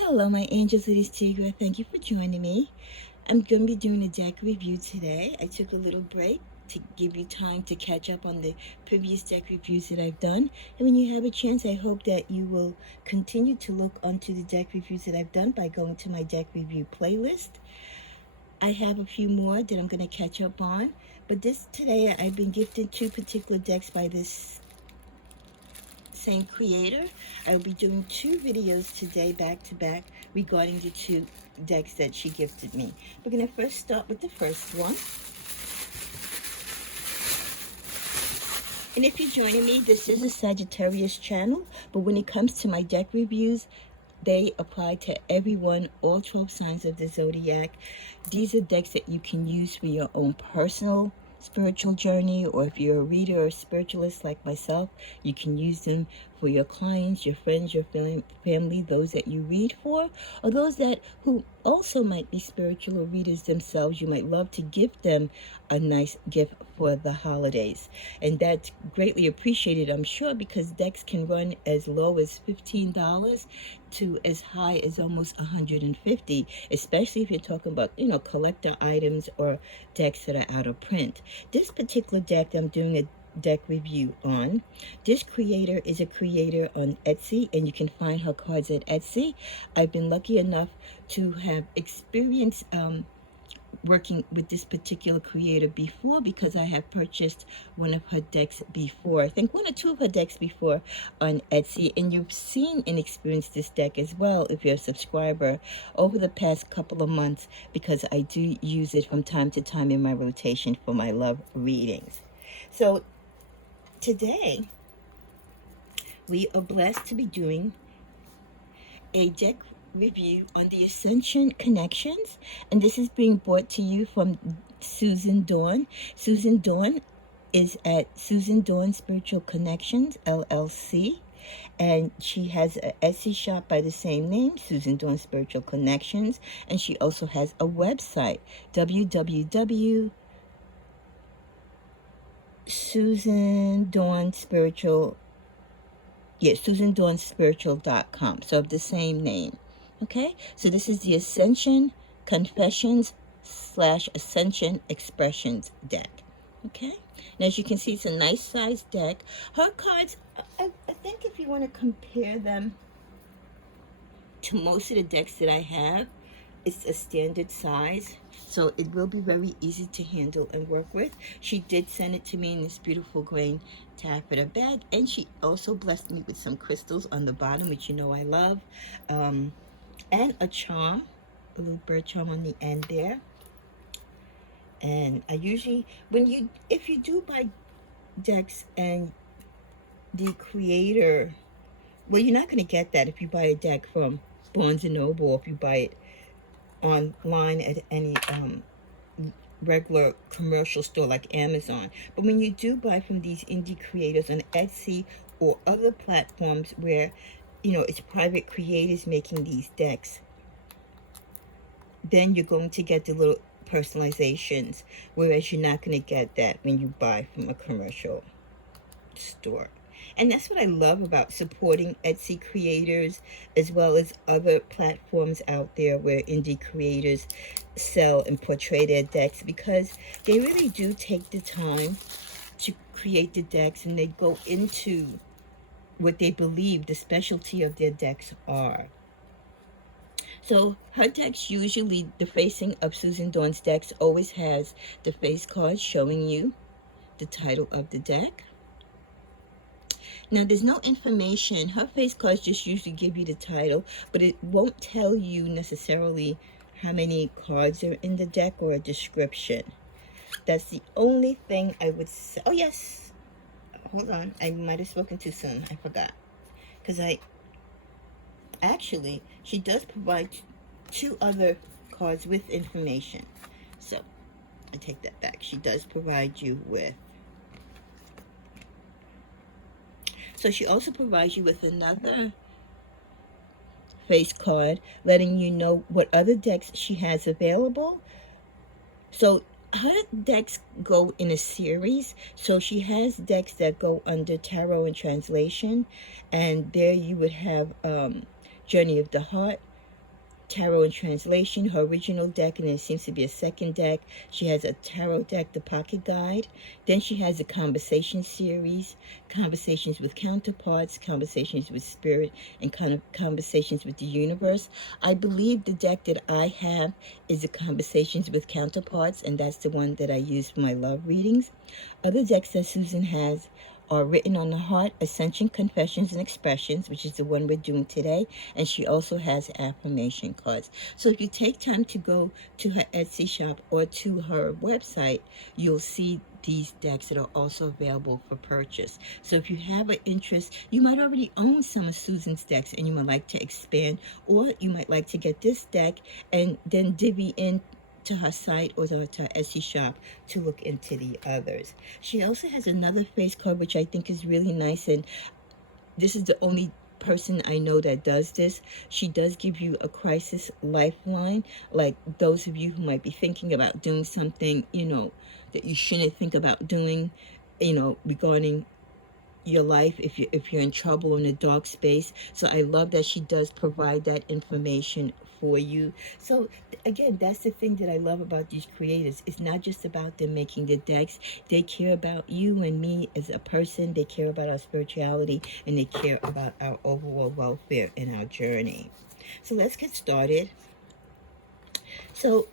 Hello, my angels. It is Tigra. Thank you for joining me. I'm going to be doing a deck review today. I took a little break to give you time to catch up on the previous deck reviews that I've done. And when you have a chance, I hope that you will continue to look onto the deck reviews that I've done by going to my deck review playlist. I have a few more that I'm going to catch up on. But today, I've been gifted two particular decks by this same creator. I'll be doing two videos today back to back regarding the two decks that she gifted me. We're going to first start with the first one. And if you're joining me, this is a Sagittarius channel, but when it comes to my deck reviews, they apply to everyone, all 12 signs of the zodiac. These are decks that you can use for your own personal spiritual journey, or if you're a reader or spiritualist like myself, you can use them for your clients, your friends, your family, those that you read for, or those that who also might be spiritual or readers themselves. You might love to give them a nice gift for the holidays, and that's greatly appreciated, I'm sure, because decks can run as low as $15 to as high as almost $150, especially if you're talking about, collector items or decks that are out of print. This particular deck I'm doing a deck review on. This creator is a creator on Etsy, and you can find her cards at Etsy. I've been lucky enough to have experience working with this particular creator before, because I have purchased one of her decks before. I think one or two of her decks before on Etsy, and you've seen and experienced this deck as well if you're a subscriber over the past couple of months, because I do use it from time to time in my rotation for my love readings. So today we are blessed to be doing a deck review on the Ascension connections, and this is being brought to you from Susan Dawn. Susan Dawn is at Susan Dawn Spiritual Connections LLC, and she has an Etsy shop by the same name, Susan Dawn Spiritual Connections, and she also has a website, SusanDawnSpiritual.com, so of the same name. Okay, so this is the Ascension Confessions / Ascension Expressions deck. Okay, and as you can see, it's a nice sized deck. Her cards, I think if you want to compare them to most of the decks that I have, it's a standard size, so it will be very easy to handle and work with. She did send it to me in this beautiful green taffeta bag, and she also blessed me with some crystals on the bottom, which I love, and a charm, a little bird charm on the end there. And I usually, if you do buy decks and the creator, well, you're not going to get that if you buy a deck from Barnes & Noble, or if you buy it online at any regular commercial store like Amazon. But when you do buy from these indie creators on Etsy or other platforms where it's private creators making these decks, then you're going to get the little personalizations, whereas you're not going to get that when you buy from a commercial store. And that's what I love about supporting Etsy creators, as well as other platforms out there where indie creators sell and portray their decks, because they really do take the time to create the decks, and they go into what they believe the specialty of their decks are. So her decks, usually the facing of Susan Dawn's decks always has the face card showing you the title of the deck. Now, there's no information. Her face cards just usually give you the title, but it won't tell you necessarily how many cards are in the deck or a description. That's the only thing I would say. Oh, yes. Hold on. I might have spoken too soon. I forgot. Because actually, she does provide two other cards with information. So, I take that back. She does provide you with. So she also provides you with another face card letting you know what other decks she has available. So her decks go in a series. So she has decks that go under Tarot and Translation, and there you would have Journey of the Heart, Tarot in Translation, her original deck, and it seems to be a second deck. She has a tarot deck, the Pocket Guide. Then she has a conversation series, conversations with counterparts, conversations with spirit, and kind of conversations with the universe. I believe the deck that I have is the conversations with counterparts, and that's the one that I use for my love readings. Other decks that Susan has are Written on the Heart, Ascension, Confessions, and Expressions, which is the one we're doing today. And she also has affirmation cards. So if you take time to go to her Etsy shop or to her website, you'll see these decks that are also available for purchase. So if you have an interest, you might already own some of Susan's decks and you might like to expand, or you might like to get this deck and then divvy in to her site or to her Etsy shop to look into the others. She also has another face card which I think is really nice, and this is the only person I know that does this. She does give you a crisis lifeline, like those of you who might be thinking about doing something, that you shouldn't think about doing, regarding your life, if you're in trouble in a dark space. So I love that she does provide that information for you. So again, that's the thing that I love about these creators. It's not just about them making the decks. They care about you and me as a person. They care about our spirituality, and they care about our overall welfare in our journey. So let's get started. So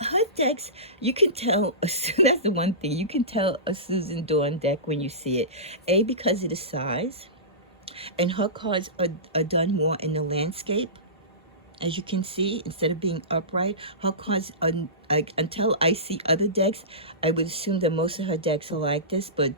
her decks, you can tell, that's the one thing, you can tell a Susan Dawn deck when you see it. A, because of the size, and her cards are done more in the landscape. As you can see, instead of being upright, her cards are, until I see other decks, I would assume that most of her decks are like this, but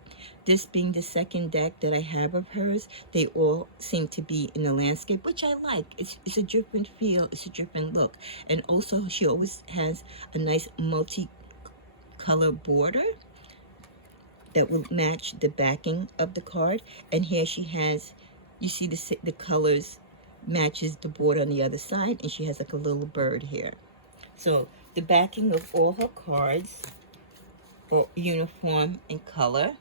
this being the second deck that I have of hers, they all seem to be in the landscape, which I like. It's a different feel, it's a different look. And also, she always has a nice multi-color border that will match the backing of the card. And here she has, you see the colors matches the board on the other side, and she has like a little bird here. So the backing of all her cards are uniform in color.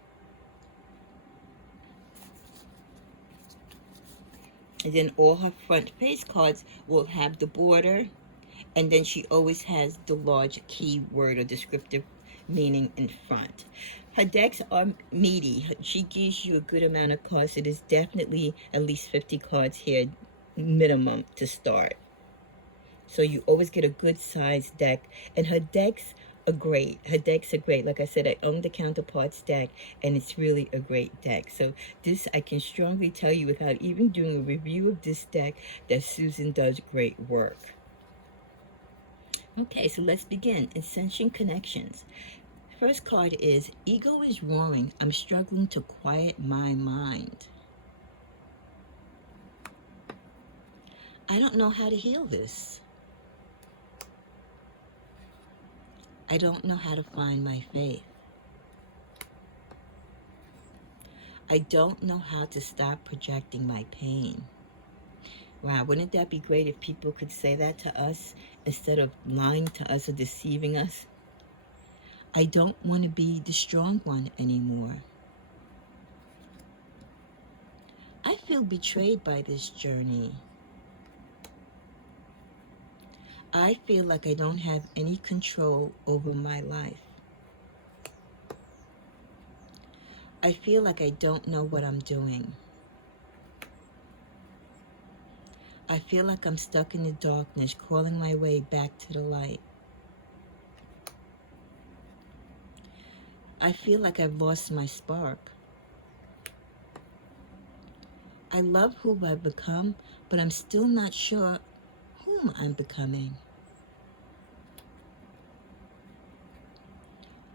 And then all her front face cards will have the border, and then she always has the large keyword or descriptive meaning in front. Her decks are meaty. She gives you a good amount of cards. It is definitely at least 50 cards here minimum to start. So you always get a good sized deck, and her decks are great. Her decks are great. Like I said, I own the Counterparts deck, and it's really a great deck. So this, I can strongly tell you without even doing a review of this deck, that Susan does great work. Okay, so let's begin. Ascension Connections. First card is, Ego is roaring. I'm struggling to quiet my mind. I don't know how to heal this. I don't know how to find my faith. I don't know how to stop projecting my pain. Wow, wouldn't that be great if people could say that to us instead of lying to us or deceiving us? I don't want to be the strong one anymore. I feel betrayed by this journey. I feel like I don't have any control over my life. I feel like I don't know what I'm doing. I feel like I'm stuck in the darkness, crawling my way back to the light. I feel like I've lost my spark. I love who I've become, but I'm still not sure whom I'm becoming.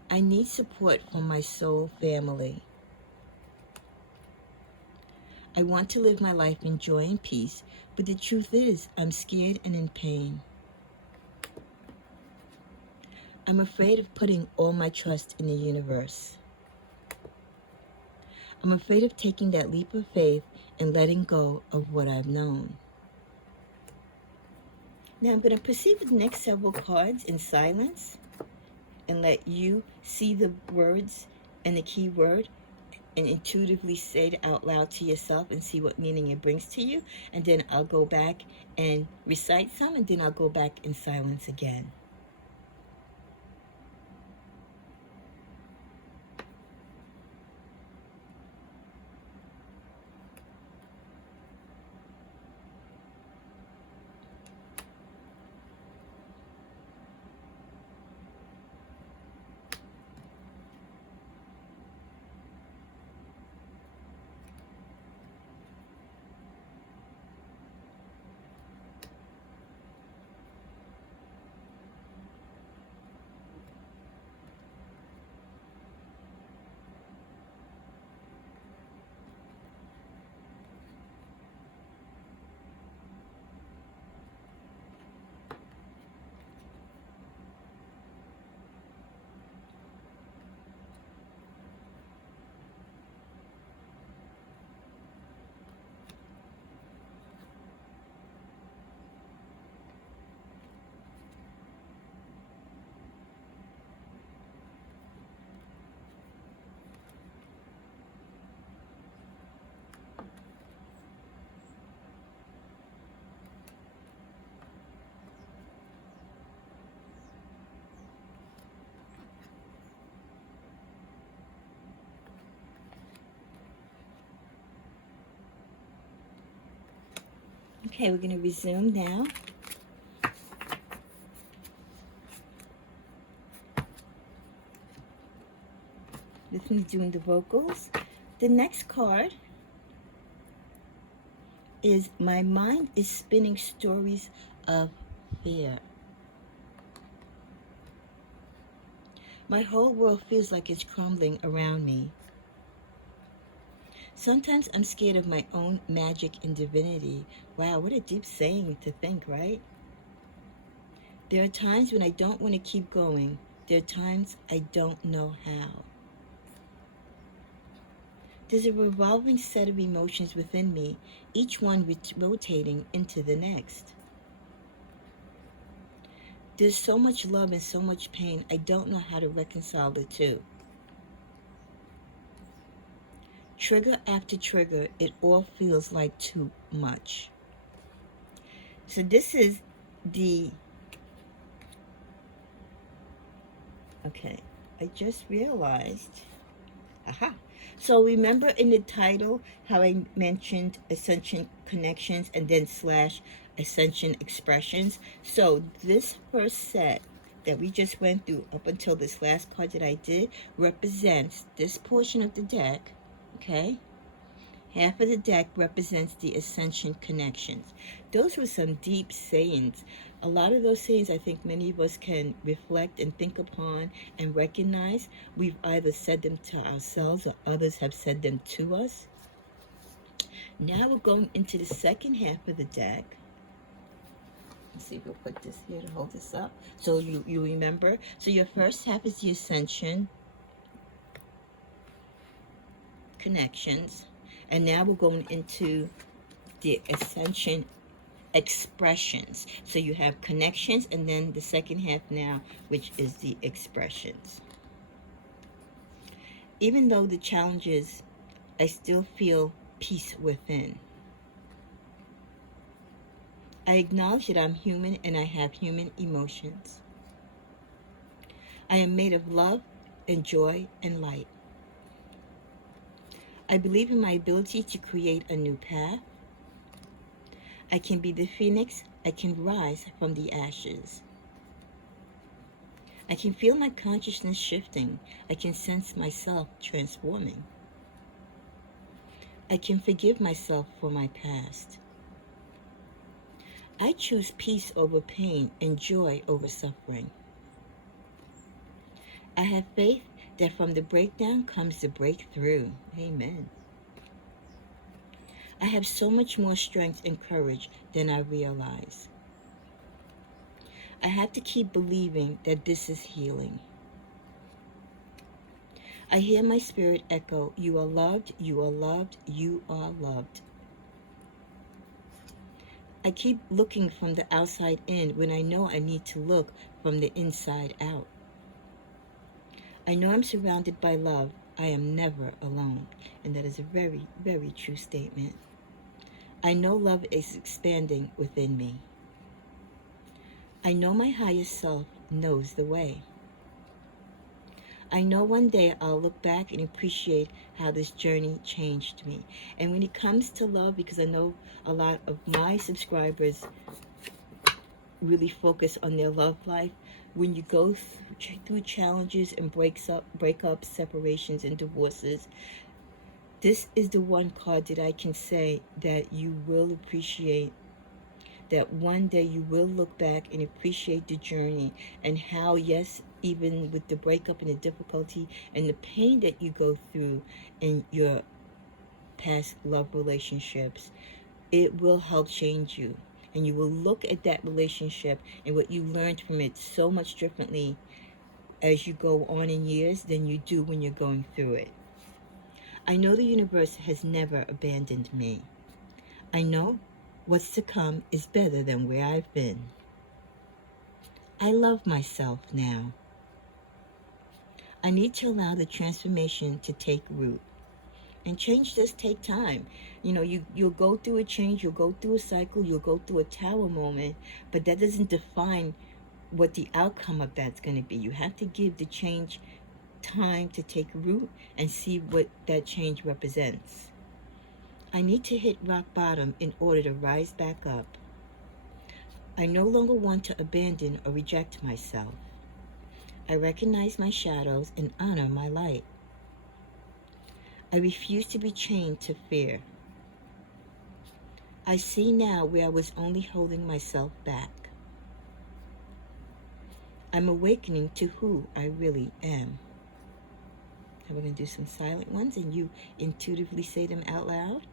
I need support from my soul family. I want to live my life in joy and peace, but the truth is, I'm scared and in pain. I'm afraid of putting all my trust in the universe. I'm afraid of taking that leap of faith and letting go of what I've known. Now I'm going to proceed with the next several cards in silence and let you see the words and the key word and intuitively say it out loud to yourself and see what meaning it brings to you. And then I'll go back and recite some, and then I'll go back in silence again. Okay, we're going to resume now. This one's doing the vocals. The next card is My Mind is Spinning Stories of Fear. My whole world feels like it's crumbling around me. Sometimes I'm scared of my own magic and divinity. Wow, what a deep saying to think, right? There are times when I don't want to keep going. There are times I don't know how. There's a revolving set of emotions within me, each one rotating into the next. There's so much love and so much pain, I don't know how to reconcile the two. Trigger after trigger, it all feels like too much. So this is the... Okay, I just realized... Aha! So remember in the title how I mentioned Ascension Connections and then / Ascension Expressions? So this first set that we just went through up until this last card that I did represents this portion of the deck, okay? Half of the deck represents the Ascension Connections. Those were some deep sayings. A lot of those sayings I think many of us can reflect and think upon and recognize. We've either said them to ourselves or others have said them to us. Now we're going into the second half of the deck. Let's see if we'll put this here to hold this up. So you remember. So your first half is the Ascension Connections. And now we're going into the Ascension Expressions. So you have connections and then the second half now, which is the expressions. Even though the challenges, I still feel peace within. I acknowledge that I'm human and I have human emotions. I am made of love and joy and light. I believe in my ability to create a new path. I can be the phoenix. I can rise from the ashes. I can feel my consciousness shifting. I can sense myself transforming. I can forgive myself for my past. I choose peace over pain and joy over suffering. I have faith that from the breakdown comes the breakthrough. Amen. I have so much more strength and courage than I realize. I have to keep believing that this is healing. I hear my spirit echo, you are loved, you are loved, you are loved. I keep looking from the outside in when I know I need to look from the inside out. I know I'm surrounded by love. I am never alone. And that is a very, very true statement. I know love is expanding within me. I know my higher self knows the way. I know one day I'll look back and appreciate how this journey changed me. And when it comes to love, because I know a lot of my subscribers really focus on their love life, when you go through challenges and breakups, separations, and divorces, this is the one card that I can say that you will appreciate, that one day you will look back and appreciate the journey and how, yes, even with the breakup and the difficulty and the pain that you go through in your past love relationships, it will help change you. And you will look at that relationship and what you learned from it so much differently as you go on in years than you do when you're going through it. I know the universe has never abandoned me. I know what's to come is better than where I've been. I love myself now. I need to allow the transformation to take root. And change does take time. You know, you'll go through a change, you'll go through a cycle, you'll go through a tower moment, but that doesn't define what the outcome of that's going to be. You have to give the change time to take root and see what that change represents. I need to hit rock bottom in order to rise back up. I no longer want to abandon or reject myself. I recognize my shadows and honor my light. I refuse to be chained to fear. I see now where I was only holding myself back. I'm awakening to who I really am. And we're going to do some silent ones, and you intuitively say them out loud.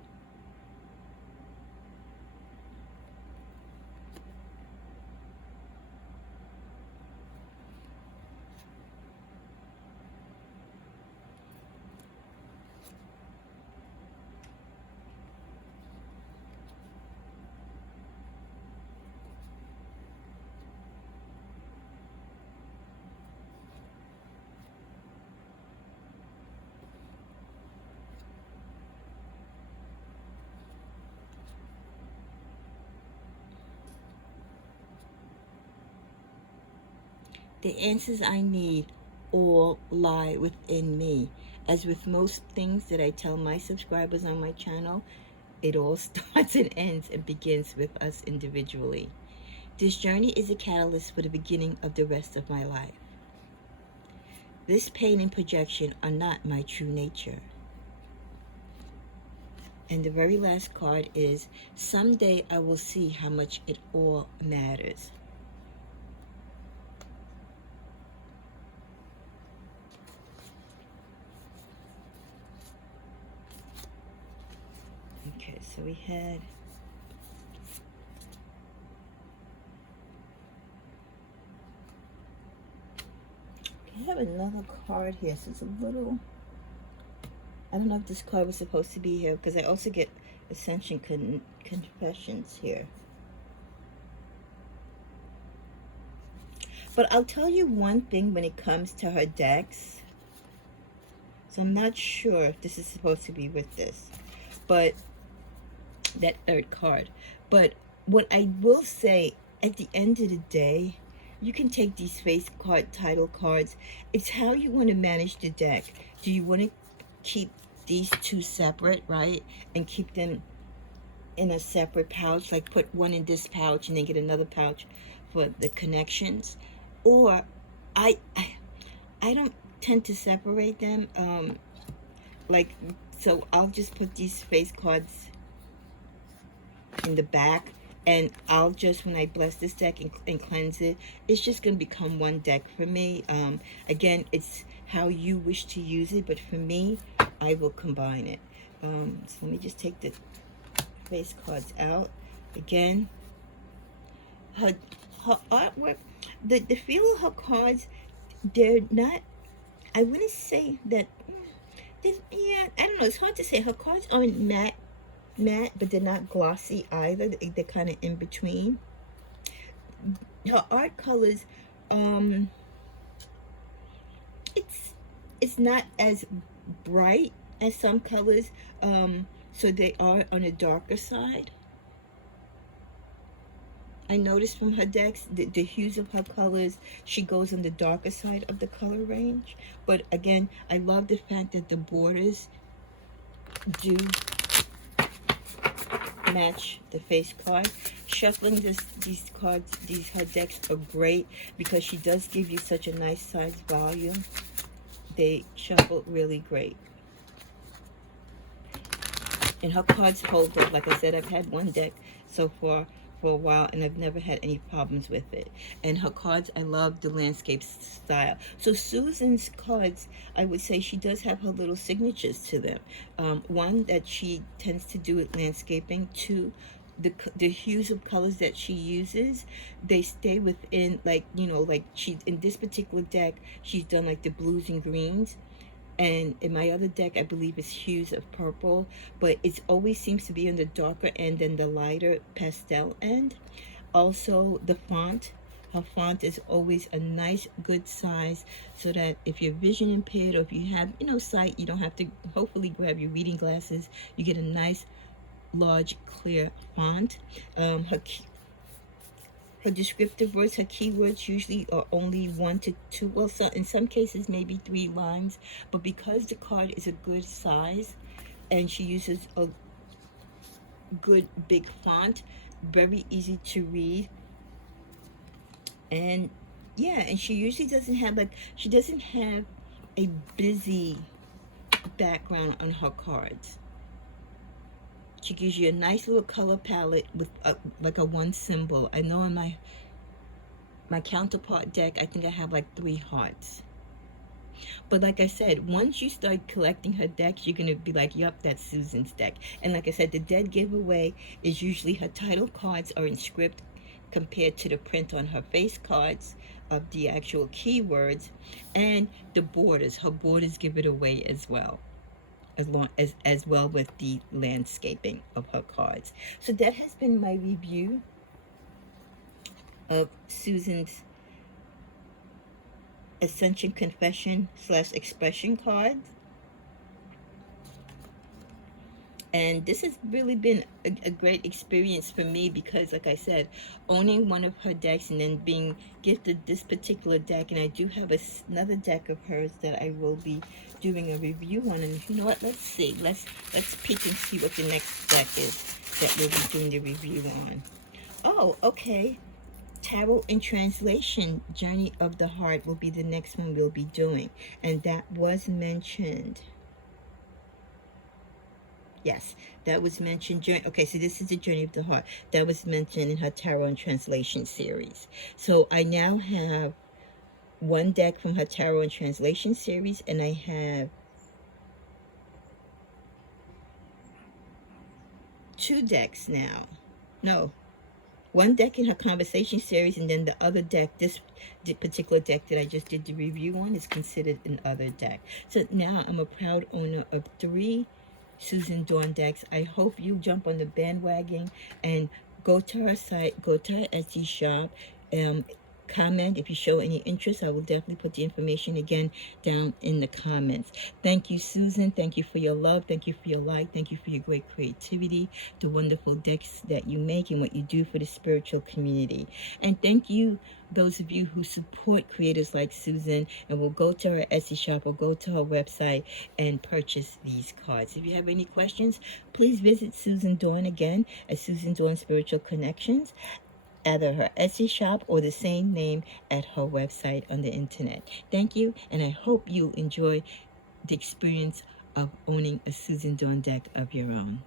The answers I need all lie within me. As with most things that I tell my subscribers on my channel, it all starts and ends and begins with us individually. This journey is a catalyst for the beginning of the rest of my life. This pain and projection are not my true nature. And the very last card is, someday I will see how much it all matters. Okay, so we had I have another card here, so it's a little, I don't know if this card was supposed to be here, because I also get Ascension confessions here. But I'll tell you one thing when it comes to her decks. So I'm not sure if this is supposed to be with this, but that third card. But what I will say, at the end of the day, you can take these face card title cards. It's how you want to manage the deck. Do you want to keep these two separate, right? And keep them in a separate pouch, like put one in this pouch and then get another pouch for the connections? Or I don't tend to separate them. So I'll just put these face cards in the back, and I'll just, when I bless this deck and cleanse it, it's just going to become one deck for me. Again, it's how you wish to use it, but for me, I will combine it. So let me just take the face cards out. Again, her artwork, the feel of her cards, they're not, I wouldn't say that, yeah, I don't know, it's hard to say. Her cards aren't matte, but they're not glossy either. They're kind of in between. Her art colors, it's not as bright as some colors, so they are on the darker side. I noticed from her decks, the hues of her colors, she goes on the darker side of the color range. But again, I love the fact that the borders do match the face card. Shuffling these cards, her decks are great because she does give you such a nice size volume. They shuffle really great. And her cards hold up. Like I said, I've had one deck so far for a while and I've never had any problems with it. And her cards, I love the landscape style. So Susan's cards, I would say she does have her little signatures to them. One, that she tends to do with landscaping. Two, the hues of colors that she uses, they stay within, like, you know, like she, in this particular deck, she's done like the blues and greens. And in my other deck, I believe it's hues of purple, but it always seems to be on the darker end than the lighter pastel end. Also, the font. Her font is always a nice, good size, so that if you're vision impaired or if you have, you know, sight, you don't have to hopefully grab your reading glasses. You get a nice, large, clear font. Her descriptive words, her keywords usually are only 1 to 2, well, so in some cases maybe 3 lines, but because the card is a good size and she uses a good big font, very easy to read. And yeah, and she usually doesn't have, like, she doesn't have a busy background on her cards. She gives you a nice little color palette with like a one symbol. I know in my counterpart deck, I think I have like 3 hearts. But like I said, once you start collecting her decks, you're going to be like, yup, that's Susan's deck. And like I said, the dead giveaway is usually her title cards are in script compared to the print on her face cards of the actual keywords, and the borders. Her borders give it away as well. As well with the landscaping of her cards. So that has been my review of Susan's Ascension Confession / Expression cards. And this has really been a great experience for me because, like I said, owning one of her decks and then being gifted this particular deck, and I do have another deck of hers that I will be doing a review on. And you know what? Let's see. Let's peek and see what the next deck is that we'll be doing the review on. Oh, okay. Tarot in Translation, Journey of the Heart will be the next one we'll be doing, and that was mentioned. Yes, that was mentioned during, okay, so this is the Journey of the Heart. That was mentioned in her Tarot and Translation series. So I now have one deck from her Tarot and Translation series, and I have 2 decks now. No, one deck in her Conversation series, and then the other deck, this particular deck that I just did the review on, is considered an other deck. So now I'm a proud owner of 3 Susan Dawn decks. I hope you jump on the bandwagon and go to her site, go to her Etsy shop, comment if you show any interest. I will definitely put the information again down in the comments. Thank you, Susan. Thank you for your love. Thank you for your light. Thank you for your great creativity, the wonderful decks that you make, and what you do for the spiritual community. And thank you, those of you who support creators like Susan and will go to her Etsy shop or go to her website and purchase these cards. If you have any questions, please visit Susan Dawn again at Susan Dawn Spiritual Connections, either her Etsy shop or the same name at her website on the internet. Thank you, and I hope you enjoy the experience of owning a Susan Dawn deck of your own.